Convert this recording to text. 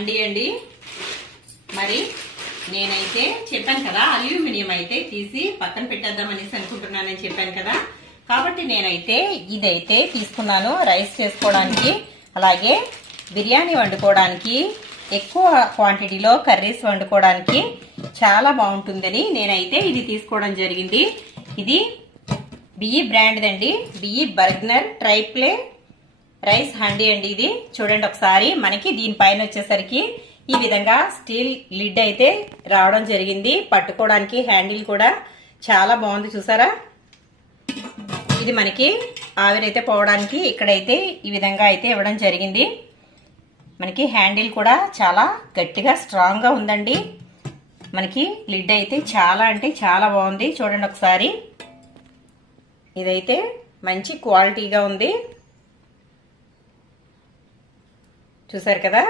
హండీ అండి. మరి నేనైతే చెప్పాను కదా, అల్యూమినియం అయితే తీసి పక్కన పెట్టేద్దామనేసి అనుకుంటున్నానని చెప్పాను కదా. కాబట్టి నేనైతే ఇదైతే తీసుకున్నాను రైస్ చేసుకోవడానికి, అలాగే బిర్యానీ వండుకోవడానికి, ఎక్కువ క్వాంటిటీలో కర్రీస్ వండుకోవడానికి చాలా బాగుంటుందని నేనైతే ఇది తీసుకోవడం జరిగింది. ఇది బిఈ బ్రాండ్ అండి, బిఈ బర్గనర్ ట్రైప్లే రైస్ హండీ అండి. ఇది చూడండి ఒకసారి. మనకి దీనిపైన వచ్చేసరికి ఈ విధంగా స్టీల్ లిడ్ అయితే రావడం జరిగింది. పట్టుకోవడానికి హ్యాండిల్ కూడా చాలా బాగుంది, చూసారా. ఇది మనకి ఆవిరైతే పోవడానికి ఇక్కడైతే ఈ విధంగా అయితే ఇవ్వడం జరిగింది. మనకి హ్యాండిల్ కూడా చాలా గట్టిగా స్ట్రాంగ్ గా ఉందండి. మనకి లిడ్ అయితే చాలా అంటే చాలా బాగుంది. చూడండి ఒకసారి. ఇదైతే మంచి క్వాలిటీగా ఉంది, చూసారు కదా.